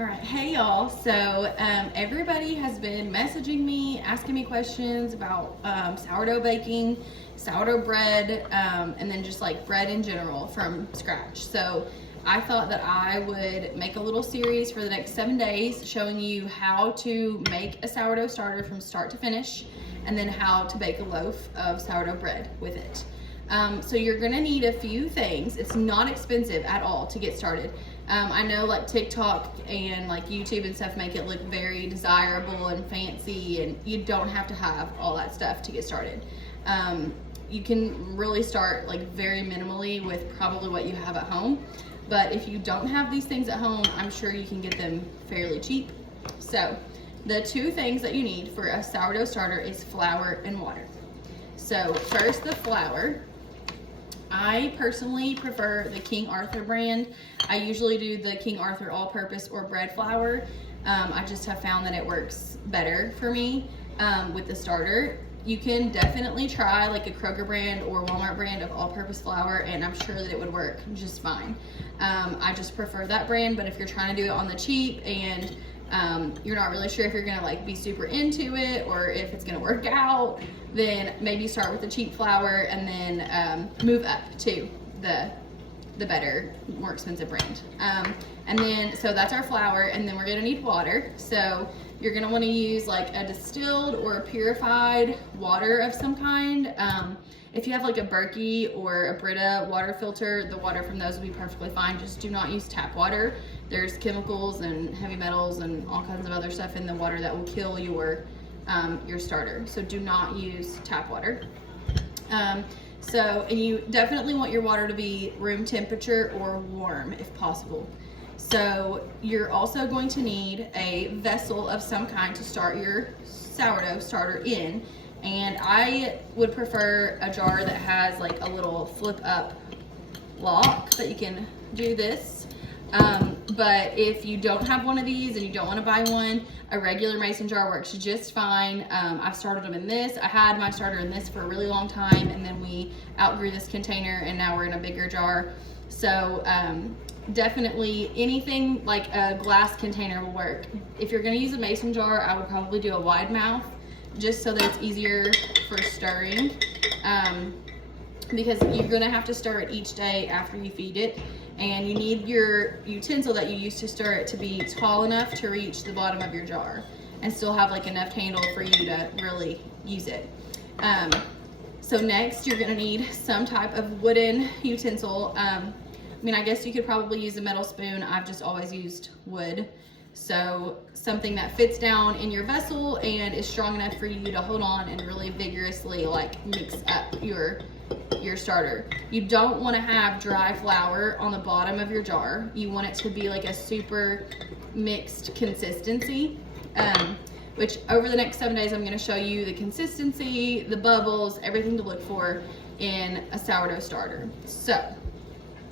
All right, hey y'all. So everybody has been messaging me, asking me questions about sourdough baking, sourdough bread, and then just like bread in general from scratch. So I thought that I would make a little series for the next 7 days showing you how to make a sourdough starter from start to finish, and then how to bake a loaf of sourdough bread with it. So you're gonna need a few things. It's not expensive at all to get started. I know like TikTok and like YouTube and stuff make it look very desirable and fancy, and you don't have to have all that stuff to get started. You can really start like very minimally with probably what you have at home. But if you don't have these things at home, I'm sure you can get them fairly cheap. So the two things that you need for a sourdough starter is flour and water. So first, the flour. I personally prefer the King Arthur brand. I usually do the King Arthur all-purpose or bread flour. I just have found that it works better for me with the starter. You can definitely try like a Kroger brand or Walmart brand of all-purpose flour, and I'm sure that it would work just fine. I just prefer that brand, but if you're trying to do it on the cheap and you're not really sure if you're gonna like be super into it or if it's gonna work out, then maybe start with the cheap flour and then move up to the better, more expensive brand. And then, so that's our flour, and then we're gonna need water. So you're gonna wanna use like a distilled or a purified water of some kind. If you have like a Berkey or a Brita water filter, the water from those will be perfectly fine. Just do not use tap water. There's chemicals and heavy metals and all kinds of other stuff in the water that will kill your starter. So do not use tap water. And you definitely want your water to be room temperature or warm if possible. So you're also going to need a vessel of some kind to start your sourdough starter in. And I would prefer a jar that has like a little flip up lock that you can do this. But if you don't have one of these and you don't want to buy one, a regular mason jar works just fine. I've started them in this. I had my starter in this for a really long time, and then we outgrew this container and now we're in a bigger jar. So definitely anything like a glass container will work. If you're going to use a mason jar, I would probably do a wide mouth just so that it's easier for stirring, because you're going to have to stir it each day after you feed it. And you need your utensil that you use to stir it to be tall enough to reach the bottom of your jar and still have like enough handle for you to really use it. So next you're gonna need some type of wooden utensil. I mean, I guess you could probably use a metal spoon. I've just always used wood. So something that fits down in your vessel and is strong enough for you to hold on and really vigorously like mix up your starter. You don't want to have dry flour on the bottom of your jar. You want it to be like a super mixed consistency, which over the next 7 days I'm going to show you the consistency, the bubbles, everything to look for in a sourdough starter. So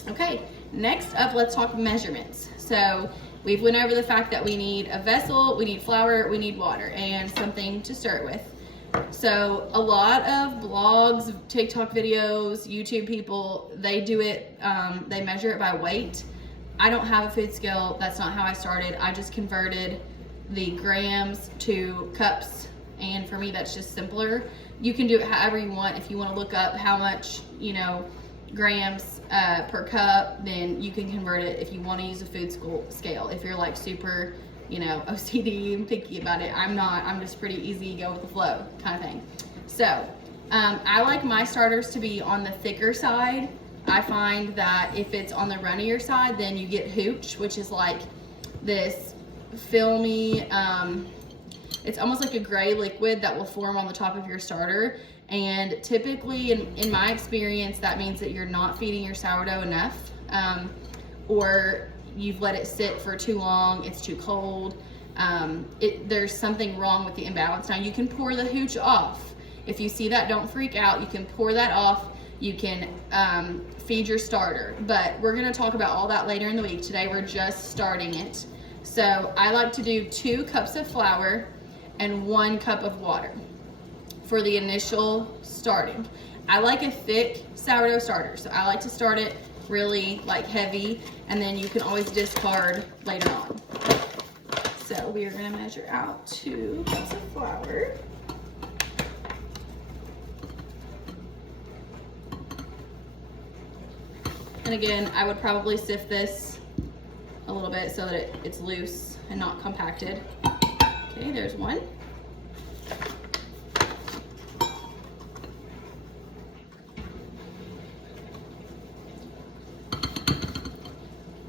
okay, next up, let's talk measurements. So we've went over the fact that we need a vessel, we need flour, we need water, and something to stir it with. So a lot of blogs, TikTok videos, YouTube people, they do it, they measure it by weight. I don't have a food scale. That's not how I started. I just converted the grams to cups, and for me that's just simpler. You can do it however you want. If you want to look up how much, grams per cup, then you can convert it if you want to use a food scale. If you're like super OCD and picky about it. I'm not. I'm just pretty easy, go with the flow kind of thing. So I like my starters to be on the thicker side. I find that if it's on the runnier side, then you get hooch, which is like this filmy, it's almost like a gray liquid that will form on the top of your starter. And typically in my experience, that means that you're not feeding your sourdough enough, or you've let it sit for too long, it's too cold. There's something wrong with the imbalance. Now you can pour the hooch off. If you see that, don't freak out. You can pour that off. You can feed your starter. But we're gonna talk about all that later in the week. Today we're just starting it. So I like to do 2 cups of flour and 1 cup of water for the initial starting. I like a thick sourdough starter, so I like to start it really like heavy, and then you can always discard later on. So we are gonna measure out 2 cups of flour. And again, I would probably sift this a little bit so that it's loose and not compacted. Okay, there's 1.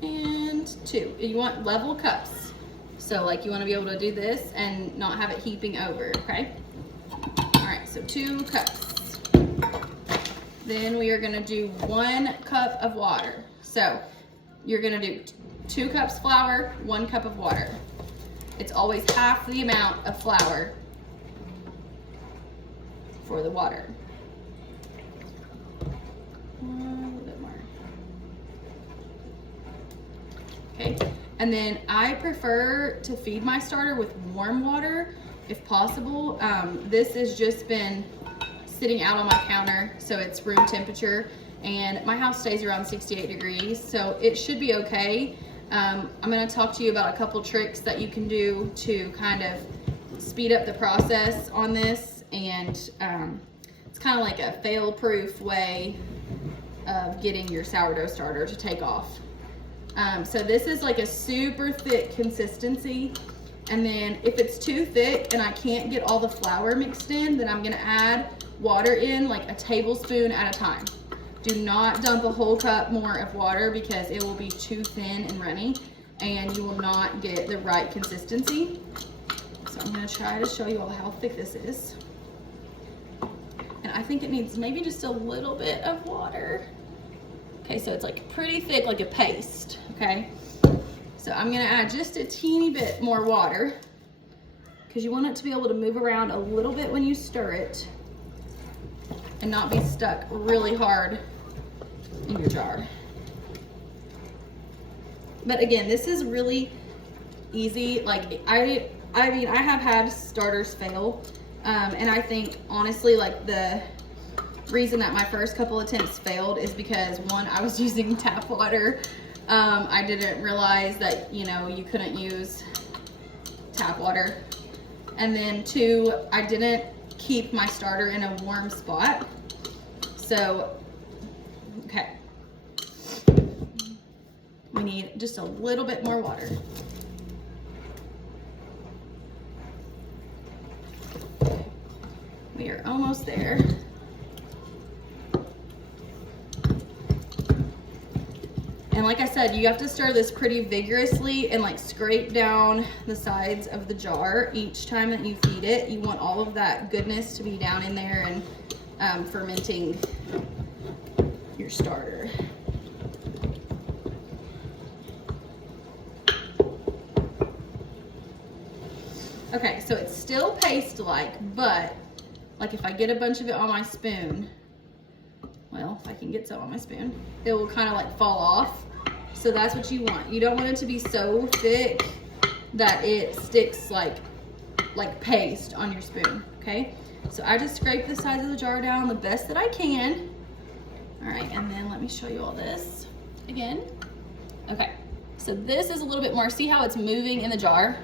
And 2. You want level cups. So like you want to be able to do this and not have it heaping over, okay? All right, so 2 cups. Then we are gonna do 1 cup of water. So you're gonna do 2 cups flour, 1 cup of water. It's always half the amount of flour for the water. A little bit more. Okay, and then I prefer to feed my starter with warm water if possible. This has just been sitting out on my counter, so it's room temperature, and my house stays around 68 degrees, so it should be okay. I'm going to talk to you about a couple tricks that you can do to kind of speed up the process on this, and it's kind of like a fail-proof way of getting your sourdough starter to take off. So this is like a super thick consistency, and then if it's too thick and I can't get all the flour mixed in, then I'm going to add water in like a tablespoon at a time. Do not dump a whole cup more of water because it will be too thin and runny and you will not get the right consistency. So I'm going to try to show you all how thick this is. And I think it needs maybe just a little bit of water. Okay, so it's like pretty thick, like a paste, okay? So I'm going to add just a teeny bit more water because you want it to be able to move around a little bit when you stir it and not be stuck really hard in your jar. But again, this is really easy. Like I mean, I have had starters fail, and I think honestly, like the reason that my first couple attempts failed is because 1, I was using tap water. I didn't realize that, you know, you couldn't use tap water, and then 2, I didn't keep my starter in a warm spot. So, okay. We need just a little bit more water. We are almost there. And like I said, you have to stir this pretty vigorously and like scrape down the sides of the jar each time that you feed it. You want all of that goodness to be down in there and fermenting your starter. Okay, so it's still paste-like, but like if I get a bunch of it on my spoon, well, if I can get some on my spoon, it will kind of like fall off. So that's what you want. You don't want it to be so thick that it sticks like paste on your spoon, okay? So I just scrape the sides of the jar down the best that I can. All right, and then let me show you all this again. Okay, so this is a little bit more, see how it's moving in the jar?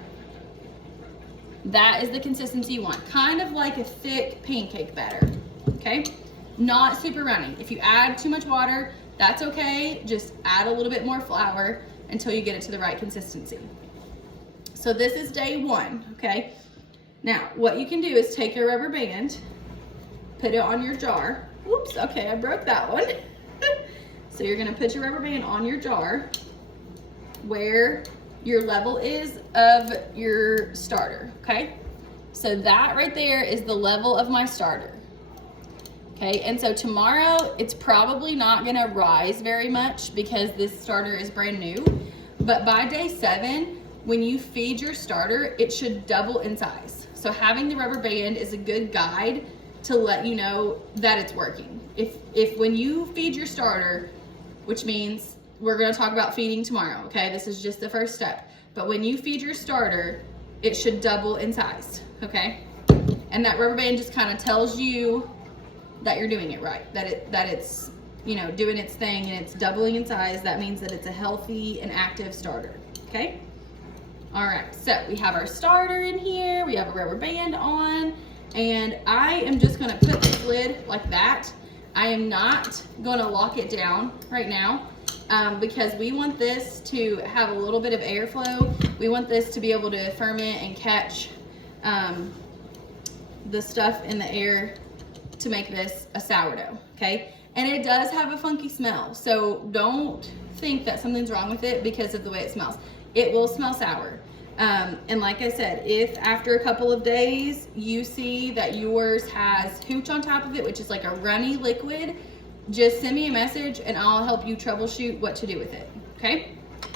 That is the consistency you want, kind of like a thick pancake batter, okay? Not super runny. If you add too much water, that's okay. Just add a little bit more flour until you get it to the right consistency. So this is day 1, okay? Now, what you can do is take your rubber band, put it on your jar. Whoops, okay, I broke that one. So you're gonna put your rubber band on your jar where your level is of your starter, okay? So that right there is the level of my starter. Okay, and so tomorrow it's probably not gonna rise very much because this starter is brand new, but by day 7, when you feed your starter, it should double in size. So having the rubber band is a good guide to let you know that it's working. If when you feed your starter, which means we're gonna talk about feeding tomorrow, okay? This is just the first step. But when you feed your starter, it should double in size, okay? And that rubber band just kind of tells you that you're doing it right, that it's, you know, doing its thing and it's doubling in size. That means that it's a healthy and active starter, okay? All right, so we have our starter in here. We have a rubber band on, and I am just gonna put this lid like that. I am not gonna lock it down right now because we want this to have a little bit of airflow. We want this to be able to ferment and catch the stuff in the air to make this a sourdough, okay? And it does have a funky smell, so don't think that something's wrong with it because of the way it smells. It will smell sour. And like I said, if after a couple of days you see that yours has hooch on top of it, which is like a runny liquid, just send me a message and I'll help you troubleshoot what to do with it, okay?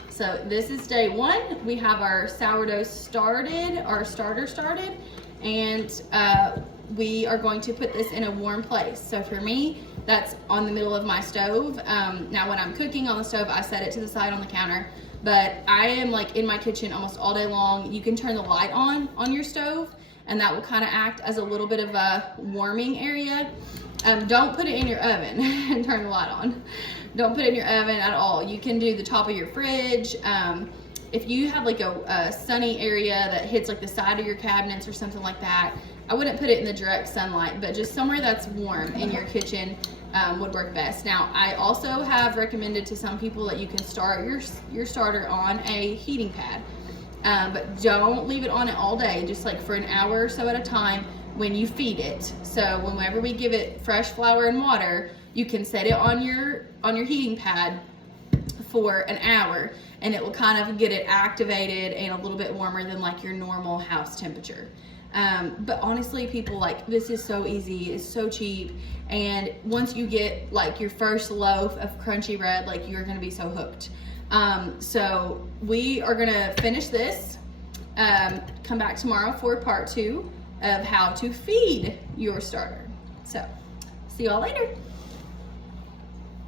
So this is day 1. We have our sourdough started, our starter started, and we are going to put this in a warm place. So for me, that's on the middle of my stove. Now when I'm cooking on the stove, I set it to the side on the counter, but I am like in my kitchen almost all day long. You can turn the light on your stove, and that will kind of act as a little bit of a warming area. Don't put it in your oven and turn the light on. Don't put it in your oven at all. You can do the top of your fridge. If you have like a sunny area that hits like the side of your cabinets or something like that, I wouldn't put it in the direct sunlight, but just somewhere that's warm in your kitchen would work best. Now, I also have recommended to some people that you can start your starter on a heating pad, but don't leave it on it all day, just like for an hour or so at a time when you feed it. So whenever we give it fresh flour and water, you can set it on your heating pad for an hour, and it will kind of get it activated and a little bit warmer than like your normal house temperature. But honestly, people, like, this is so easy, it's so cheap, and once you get like your first loaf of crunchy bread, like, you're gonna be so hooked. So we are gonna finish this, come back tomorrow for part 2 of how to feed your starter. So see y'all later.